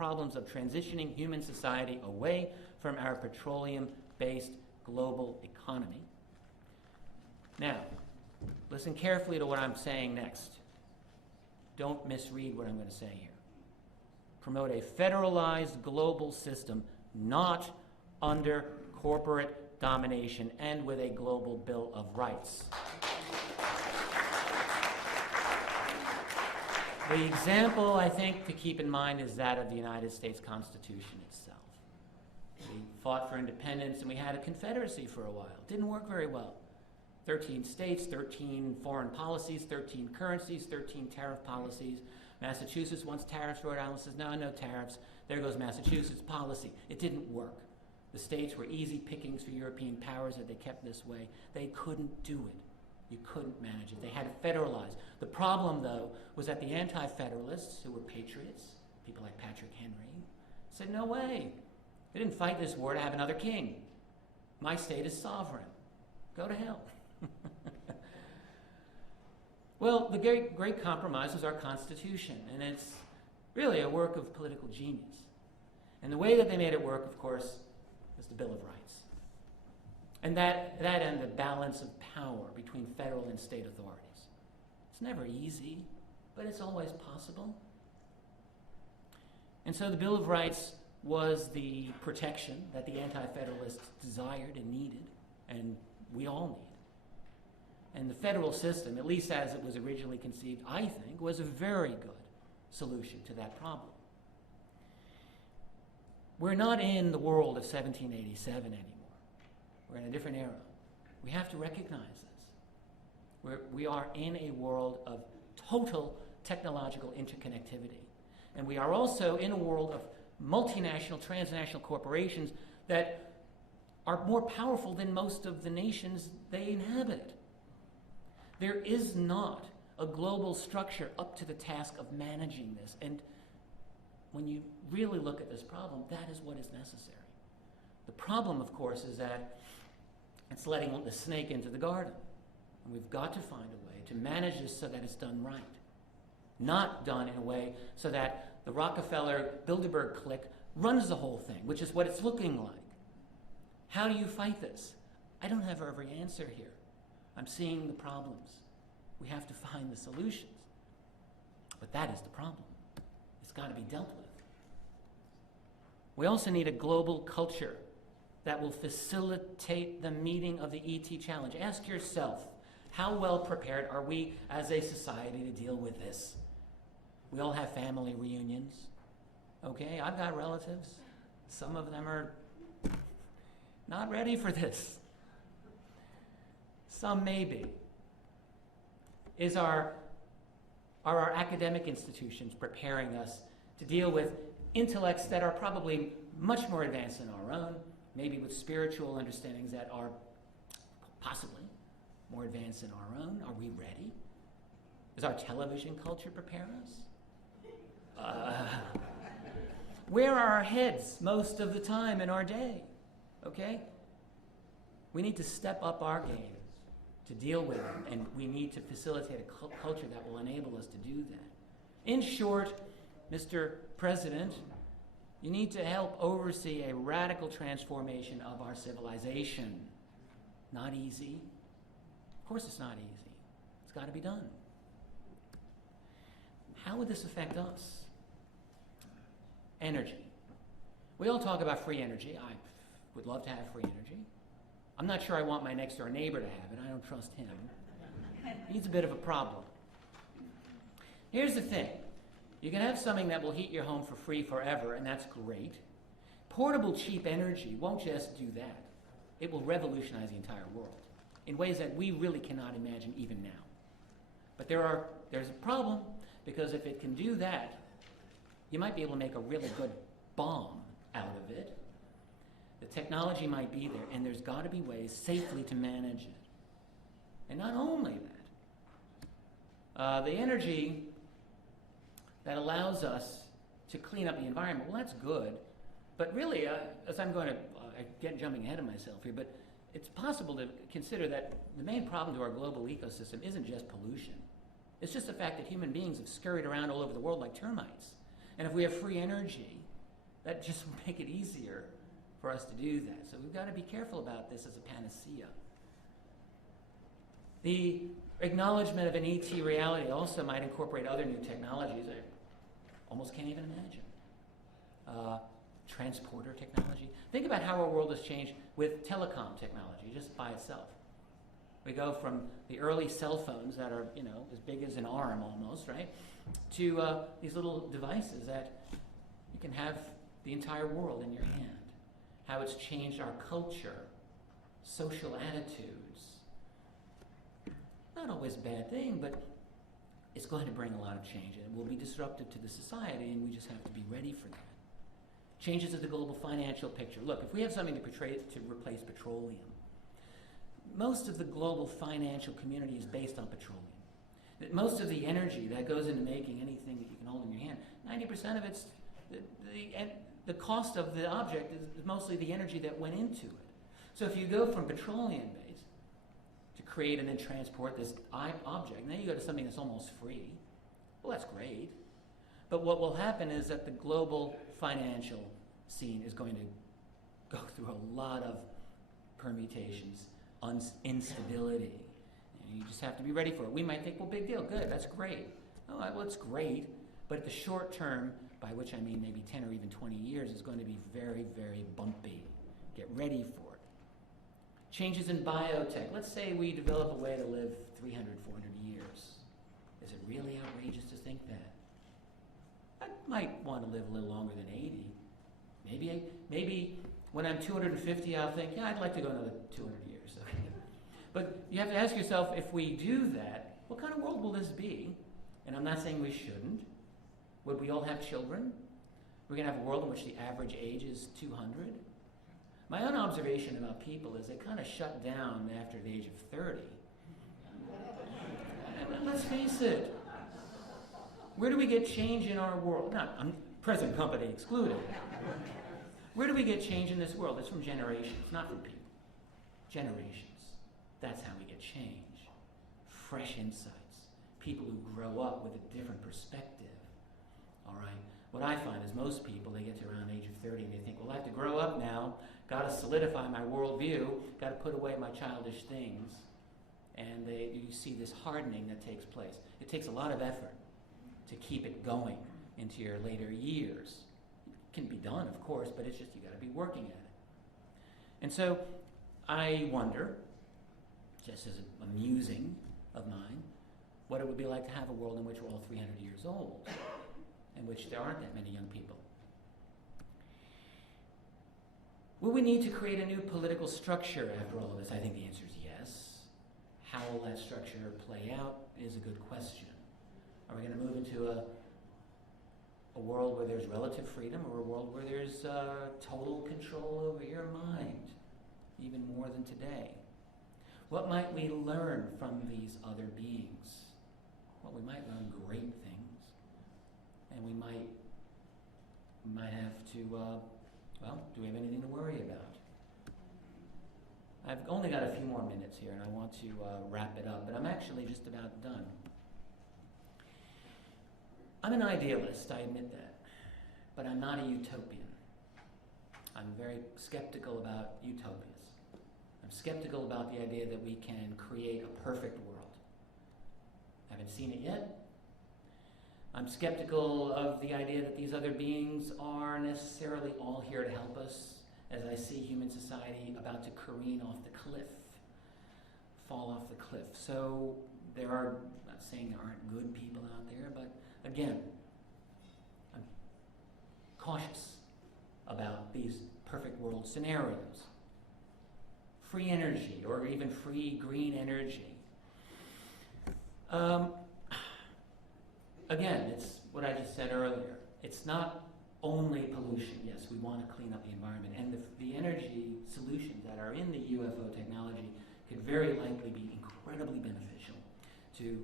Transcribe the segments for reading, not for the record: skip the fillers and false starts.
problems of transitioning human society away from our petroleum-based global economy. Now, listen carefully to what I'm saying next. Don't misread what I'm going to say here. Promote a federalized global system, not under corporate domination and with a global Bill of Rights. The example, I think, to keep in mind is that of the United States Constitution itself. We fought for independence and we had a confederacy for a while. Didn't work very well. 13 states, 13 foreign policies, 13 currencies, 13 tariff policies. Massachusetts wants tariffs. Rhode Island says, no, no tariffs. There goes Massachusetts policy. It didn't work. The states were easy pickings for European powers that they kept this way. They couldn't do it. You couldn't manage it. They had to federalize. The problem, though, was that the anti-federalists, who were patriots, people like Patrick Henry, said, no way. They didn't fight this war to have another king. My state is sovereign. Go to hell. Well, the great compromise was our Constitution, and it's really a work of political genius. And the way that they made it work, of course, is the Bill of Rights. And that and the balance of power between federal and state authorities. It's never easy, but it's always possible. And so the Bill of Rights was the protection that the anti-federalists desired and needed, and we all need. And the federal system, at least as it was originally conceived, I think, was a very good solution to that problem. We're not in the world of 1787 anymore. We're in a different era. We have to recognize this. We are in a world of total technological interconnectivity. And we are also in a world of multinational, transnational corporations that are more powerful than most of the nations they inhabit. There is not a global structure up to the task of managing this. And when you really look at this problem, that is what is necessary. The problem, of course, is that it's letting the snake into the garden. And we've got to find a way to manage this so that it's done right. Not done in a way so that the Rockefeller-Bilderberg clique runs the whole thing, which is what it's looking like. How do you fight this? I don't have every answer here. I'm seeing the problems. We have to find the solutions. But that is the problem. It's got to be dealt with. We also need a global culture that will facilitate the meeting of the ET challenge. Ask yourself, how well prepared are we as a society to deal with this? We all have family reunions. Okay, I've got relatives. Some of them are not ready for this. Some may be. Are our academic institutions preparing us to deal with intellects that are probably much more advanced than our own, maybe with spiritual understandings that are possibly more advanced than our own? Are we ready? Does our television culture prepare us? Where are our heads most of the time in our day? Okay? We need to step up our game to deal with them, and we need to facilitate a culture that will enable us to do that. In short, Mr. President, you need to help oversee a radical transformation of our civilization. Not easy. Of course it's not easy. It's got to be done. How would this affect us? Energy. We all talk about free energy. I would love to have free energy. I'm not sure I want my next door neighbor to have it. I don't trust him. He's a bit of a problem. Here's the thing. You can have something that will heat your home for free forever, and that's great. Portable, cheap energy won't just do that. It will revolutionize the entire world in ways that we really cannot imagine even now. But there's a problem, because if it can do that, you might be able to make a really good bomb out of it. The technology might be there, and there's got to be ways safely to manage it. And not only that, the energy that allows us to clean up the environment, well, that's good. But really, as I'm going to, again, jumping ahead of myself here, but it's possible to consider that the main problem to our global ecosystem isn't just pollution. It's just the fact that human beings have scurried around all over the world like termites. And if we have free energy, That just would make it easier for us to do that. So we've got to be careful about this as a panacea. The acknowledgement of an ET reality also might incorporate other new technologies I almost can't even imagine. Transporter technology. Think about how our world has changed with telecom technology just by itself. We go from the early cell phones that are, as big as an arm almost, right, to these little devices that you can have the entire world in your hand. How it's changed our culture, social attitudes. Not always a bad thing, but it's going to bring a lot of change, and it will be disruptive to the society, and we just have to be ready for that. Changes of the global financial picture. Look, if we have something to replace petroleum, most of the global financial community is based on petroleum. Most of the energy that goes into making anything that you can hold in your hand, 90% of it's the cost of the object is mostly the energy that went into it. So if you go from petroleum-based to create and then transport this object, now you go to something that's almost free. Well, that's great. But what will happen is that the global financial scene is going to go through a lot of permutations, instability. And you just have to be ready for it. We might think, well, big deal, good, that's great. Oh, well, it's great, but at the short term, by which I mean maybe 10 or even 20 years, is going to be very, very bumpy. Get ready for it. Changes in biotech. Let's say we develop a way to live 300, 400 years. Is it really outrageous to think that? I might want to live a little longer than 80. Maybe when I'm 250, I'll think, yeah, I'd like to go another 200 years. But you have to ask yourself, if we do that, what kind of world will this be? And I'm not saying we shouldn't. Would we all have children? We're going to have a world in which the average age is 200? My own observation about people is they kind of shut down after the age of 30. And let's face it. Where do we get change in our world? Not present company excluded. Where do we get change in this world? It's from generations, not from people. Generations. That's how we get change. Fresh insights. People who grow up with a different perspective. All right? What I find is most people, they get to around the age of 30 and they think, well, I have to grow up now, got to solidify my worldview, got to put away my childish things. And you see this hardening that takes place. It takes a lot of effort to keep it going into your later years. It can be done, of course, but it's just you got to be working at it. And so I wonder, just as a musing of mine, what it would be like to have a world in which we're all 300 years old, in which there aren't that many young people. Will we need to create a new political structure after all of this? I think the answer is yes. How will that structure play out is a good question. Are we going to move into a world where there's relative freedom, or a world where there's total control over your mind, even more than today? What might we learn from these other beings? Well, we might learn great things, and we might have to, do we have anything to worry about? I've only got a few more minutes here, and I want to wrap it up, but I'm actually just about done. I'm an idealist, I admit that, but I'm not a utopian. I'm very skeptical about utopias. I'm skeptical about the idea that we can create a perfect world. I haven't seen it yet. I'm skeptical of the idea that these other beings are necessarily all here to help us, as I see human society about to careen off the cliff, fall off the cliff. So there are, I'm not saying there aren't good people out there, but again, I'm cautious about these perfect world scenarios. Free energy, or even free green energy. Again, it's what I just said earlier. It's not only pollution. Yes, we want to clean up the environment. And the energy solutions that are in the UFO technology could very likely be incredibly beneficial to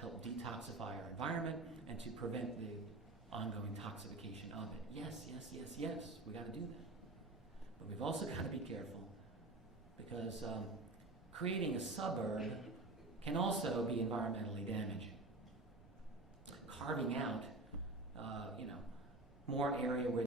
help detoxify our environment and to prevent the ongoing toxification of it. Yes, yes, yes, yes, we got to do that. But we've also got to be careful, because creating a suburb can also be environmentally damaging. Carving out, more area where